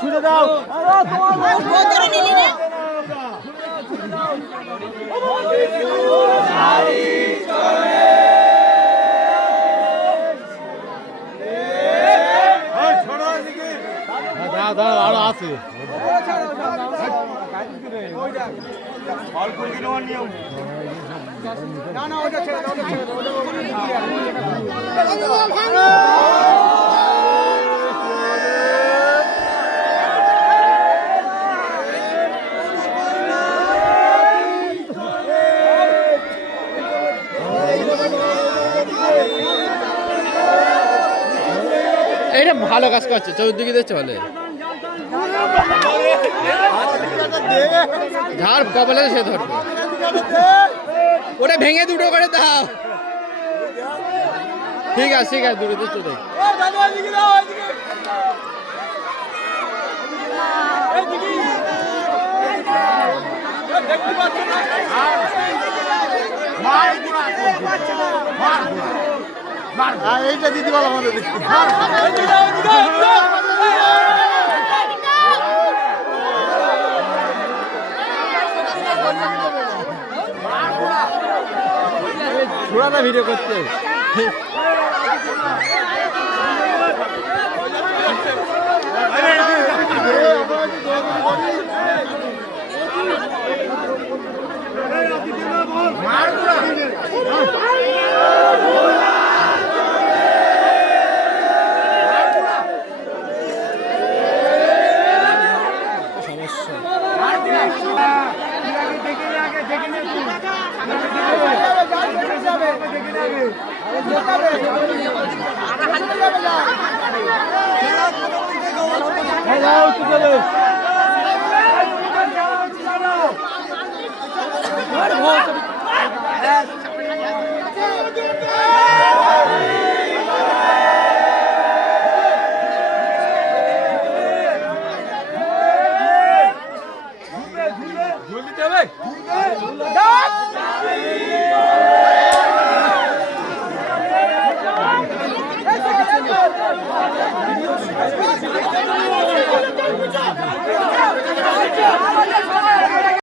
ছুড়ে দাও আরো আছে এটা ভালো কাজ করছে, চৌদ্দিকে চলে ঝাড় কপালে সে ধরবে, ওটা ভেঙে দুটো করে দাও। ঠিক আছে ঠিক আছে, দুটো দিচ্ছ দেখ। এইটা দিদি বলো আমাদের ছোড়াটা ভিডিও করছে। সমস্যা